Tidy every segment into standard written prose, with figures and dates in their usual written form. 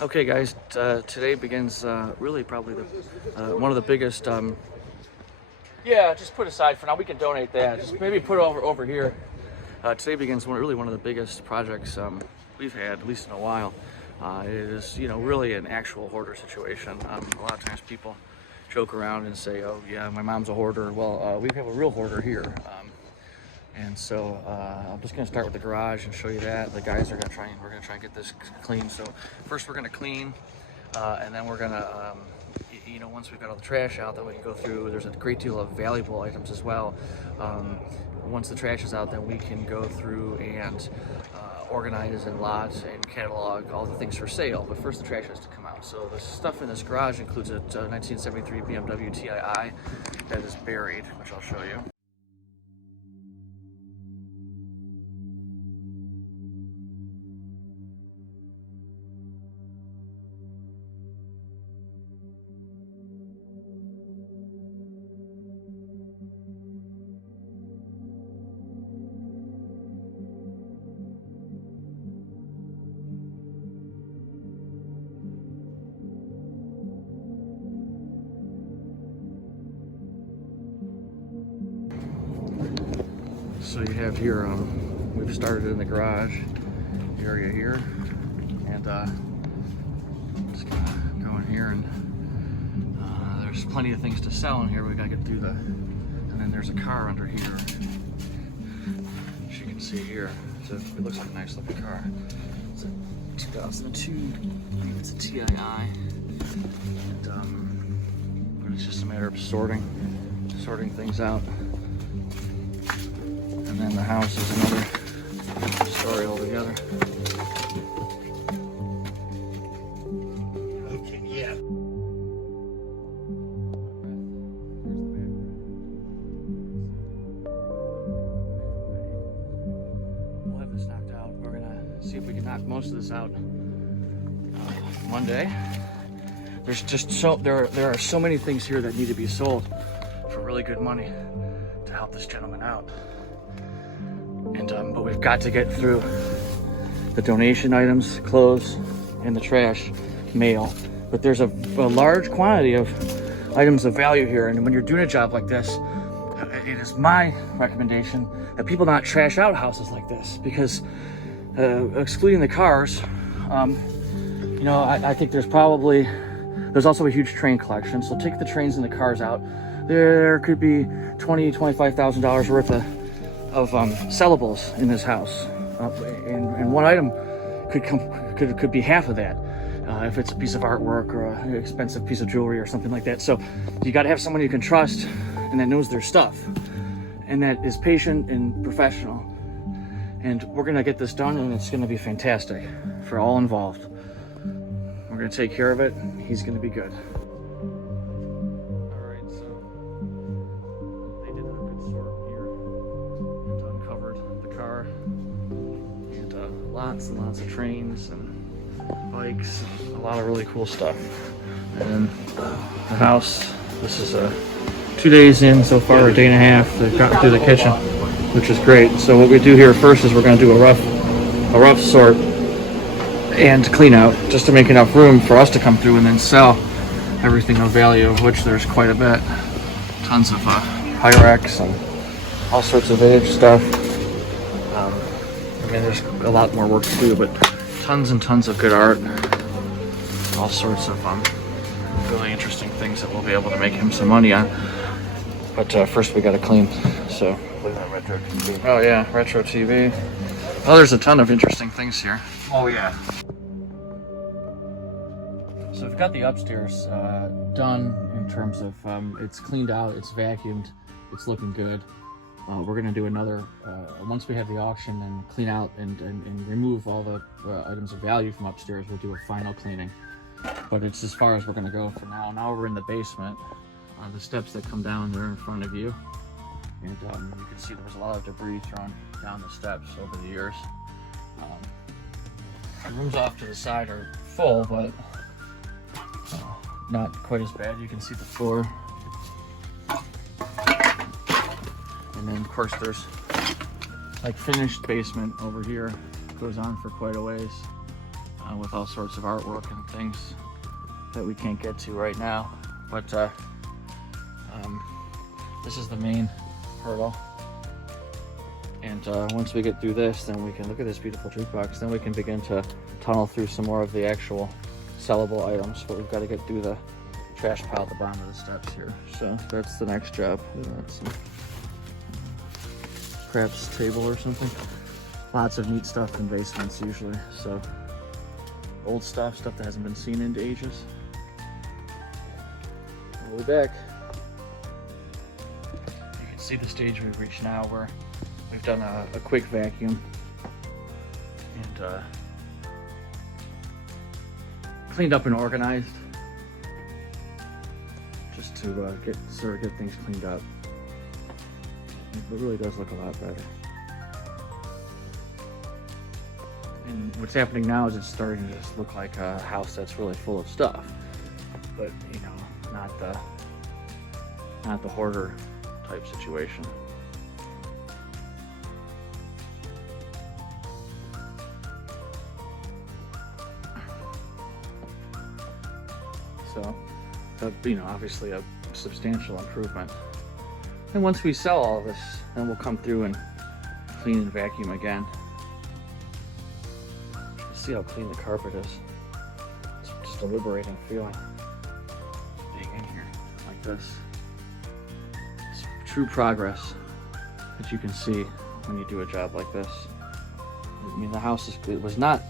Okay, guys, today begins really probably one of the biggest. Yeah, just put aside for now. We can donate that. Just maybe put it over here. Today begins really one of the biggest projects we've had, at least in a while. It is, really an actual hoarder situation. A lot of times people joke around and say, "Oh, yeah, my mom's a hoarder." Well, we have a real hoarder here. And so I'm just gonna start with the garage and show you that. The guys are gonna we're gonna try and get this clean. So first we're gonna clean, and then we're gonna, once we've got all the trash out, then we can go through. There's a great deal of valuable items as well. Once the trash is out, then we can go through and organize and lot and catalog all the things for sale. But first the trash has to come out. So the stuff in this garage includes a 1973 BMW TII that is buried, which I'll show you. So you have here, we've started in the garage area here, and just gonna go in here, and there's plenty of things to sell in here. We gotta get through and then there's a car under here, as you can see here. It looks like a nice looking car. It's a 2002, I think it's a TII, but it's just a matter of sorting things out. And then the house is another story altogether. Okay, yeah. We'll have this knocked out. We're gonna see if we can knock most of this out Monday. There's just there are so many things here that need to be sold for really good money to help this gentleman out. And but we've got to get through the donation items, clothes, and the trash, mail. But there's a large quantity of items of value here, and when you're doing a job like this, it is my recommendation that people not trash out houses like this, because excluding the cars, I think there's also a huge train collection. So take the trains and the cars out. There could be $25,000 worth of sellables in this house, and one item could be half of that if it's a piece of artwork or an expensive piece of jewelry or something like that. So you got to have someone you can trust and that knows their stuff and that is patient and professional. And we're gonna get this done, and it's gonna be fantastic for all involved. We're gonna take care of it. He's gonna be good. Lots and lots of trains and bikes and a lot of really cool stuff. And the house, this is 2 days in so far, a day and a half. They've gotten through the kitchen, which is great. So what we do here first is we're going to do a rough sort and clean out, just to make enough room for us to come through and then sell everything of value, of which there's quite a bit. Tons of Pyrex and all sorts of vintage stuff. There's a lot more work to do, but tons and tons of good art, all sorts of really interesting things that we'll be able to make him some money on. But first we got to clean. So Look at that retro TV. oh yeah, retro TV. Oh, there's a ton of interesting things here. Oh yeah. So we've got the upstairs done in terms of it's cleaned out, it's vacuumed, it's looking good. We're going to do another, once we have the auction and clean out and remove all the items of value from upstairs, we'll do a final cleaning. But it's as far as we're going to go for now. Now we're in the basement. The steps that come down there in front of you. And you can see there was a lot of debris thrown down the steps over the years. The rooms off to the side are full, but not quite as bad. You can see the floor. And then of course there's like finished basement over here, goes on for quite a ways. with all sorts of artwork and things that we can't get to right now. But this is the main hurdle. And once we get through this, then we can look at this beautiful jukebox. Then we can begin to tunnel through some more of the actual sellable items. But we've got to get through the trash pile at the bottom of the steps here. So that's the next job. That's some craps table or something. Lots of neat stuff in basements usually. So old stuff that hasn't been seen in ages. We'll be back. You can see the stage we've reached now where we've done a quick vacuum and cleaned up and organized, just to get things cleaned up. It really does look a lot better. And what's happening now is it's starting to just look like a house that's really full of stuff, but you know, not the hoarder type situation. So, you know, obviously a substantial improvement. And once we sell all of this, then we'll come through and clean and vacuum again. See how clean the carpet is. It's just a liberating feeling. Being in here like this. It's true progress that you can see when you do a job like this. I mean, the house it was not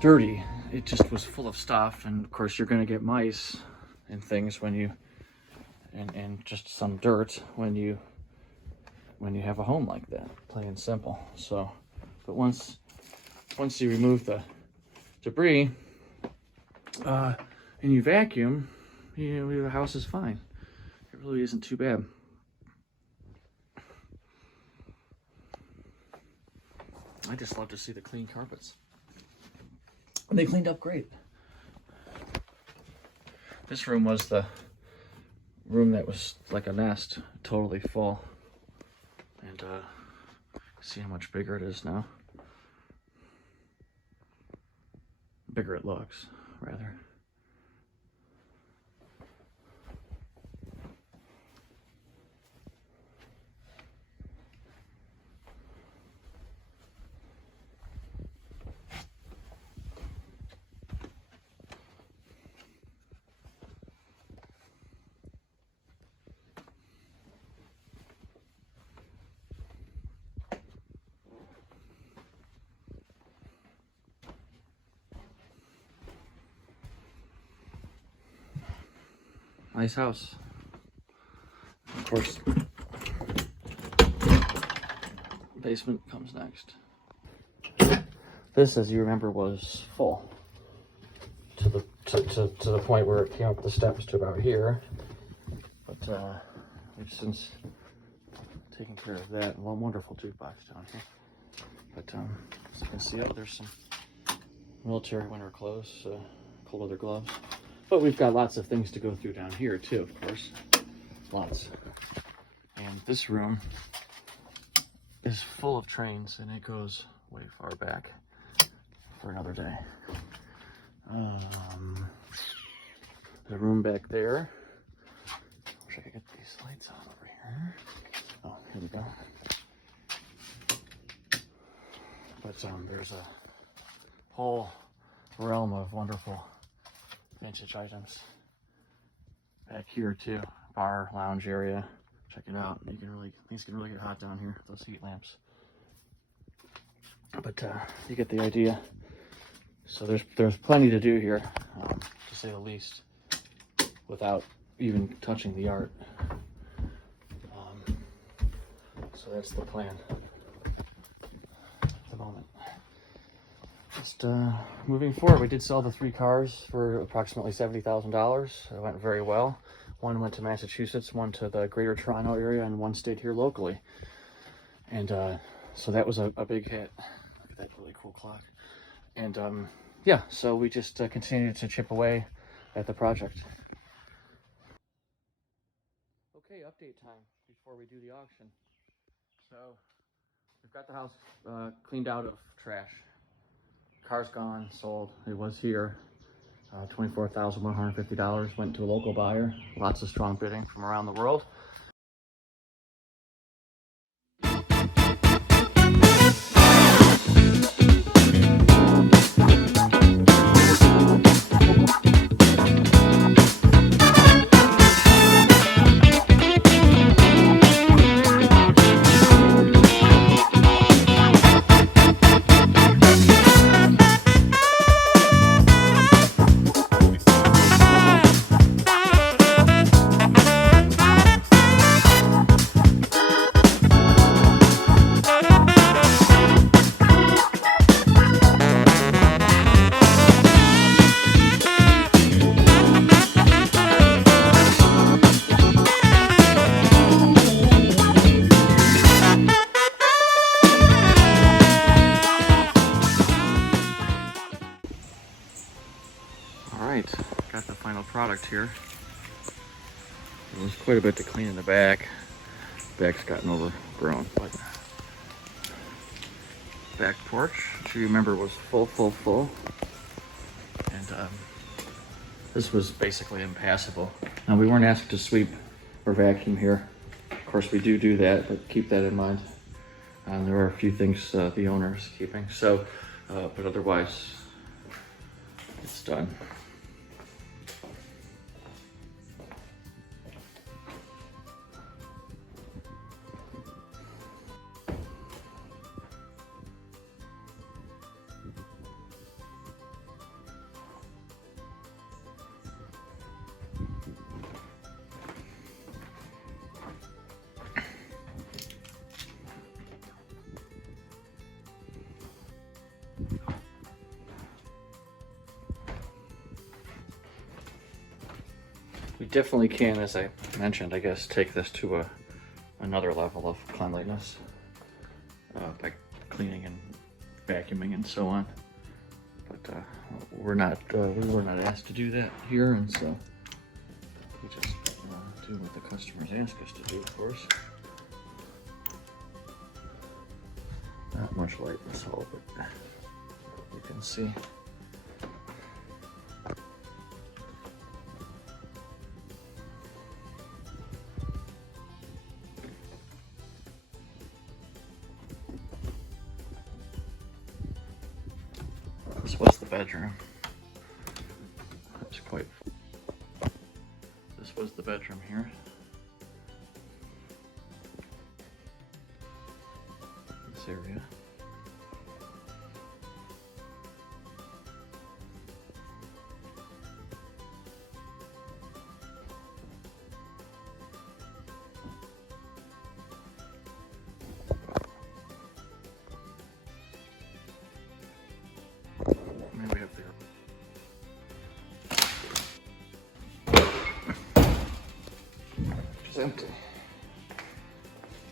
dirty. It just was full of stuff, and of course you're going to get mice and things when you and just some dirt when you have a home like that, plain and simple. So, but once you remove the debris and you vacuum, you know, the house is fine. It really isn't too bad. I just love to see the clean carpets. And they cleaned up great. This room was the room that was like a nest, totally full. And see how much bigger it is now. Bigger it looks, rather. Nice house. Of course, basement comes next. This, as you remember, was full to the point where it came up the steps to about here. But we've since taken care of that. One wonderful jukebox down here. But as you can see, there's some military winter clothes, cold weather gloves. But we've got lots of things to go through down here too, of course. Lots. And this room is full of trains, and it goes way far back for another day. The room back there. Wish I could get these lights on over here. Oh, here we go. But there's a whole realm of wonderful vintage items back here too. Bar, lounge area. Check it out. Things can really get hot down here. Those heat lamps. But you get the idea. So there's plenty to do here, to say the least, without even touching the art. So that's the plan at the moment. Just moving forward, we did sell the 3 cars for approximately $70,000. It went very well. One went to Massachusetts, one to the greater Toronto area, and one stayed here locally. And so that was a big hit. Look at that really cool clock. And yeah, so we just continued to chip away at the project. Okay, update time before we do the auction. So we've got the house cleaned out of trash, car's gone, sold. It was here. $24,150 went to a local buyer. Lots of strong bidding from around the world. Got the final product here. It was quite a bit to clean in the back. Back's gotten overgrown, but back porch, which you remember was full. And this was basically impassable. Now we weren't asked to sweep or vacuum here. Of course we do that, but keep that in mind. There are a few things the owner is keeping. So, but otherwise, it's done. We definitely can, as I mentioned, I guess, take this to another level of cleanliness by cleaning and vacuuming and so on. But we were not asked to do that here, and so we just do what the customers ask us to do, of course. Not much light in this hole, but you can see. This was the bedroom. That's quite. This was the bedroom here. This area. We have it's empty.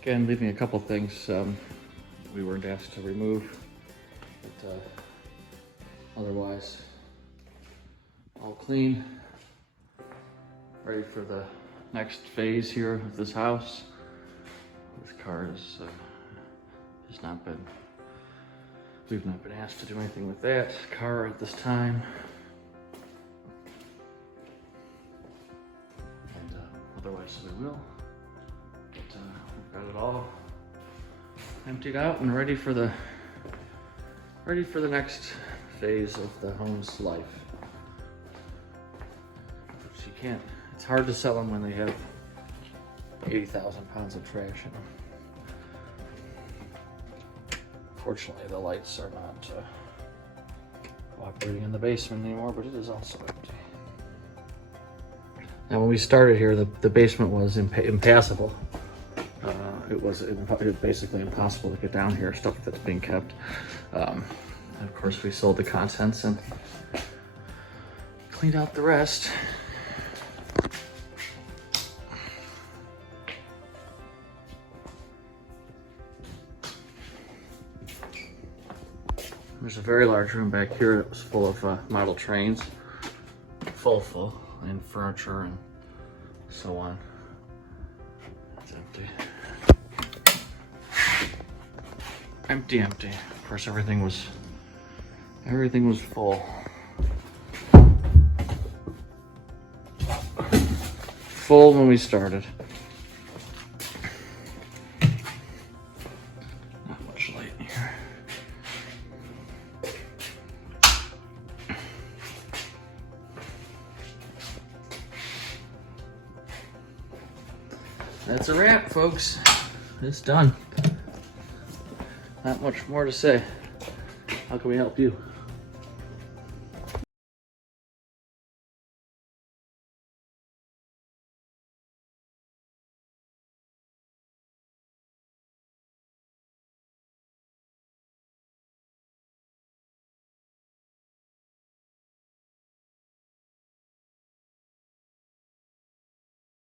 Again, leaving a couple things we weren't asked to remove, but otherwise all clean, ready for the next phase here of this house. This car has not been. We've not been asked to do anything with that car at this time. And otherwise we will. But we've got it all emptied out and ready for the next phase of the home's life. Which you can't, it's hard to sell them when they have 80,000 pounds of trash in them. Fortunately, the lights are not operating in the basement anymore, but it is also empty. Now, when we started here, the basement was impassable. It was basically impossible to get down here, stuff that's being kept. Of course, we sold the contents and cleaned out the rest. There's a very large room back here that was full of model trains, full, and furniture and so on. It's empty. Empty. Of course, everything was Everything was full. Full when we started. Not much light in here. That's a wrap, folks. It's done. Not much more to say. How can we help you?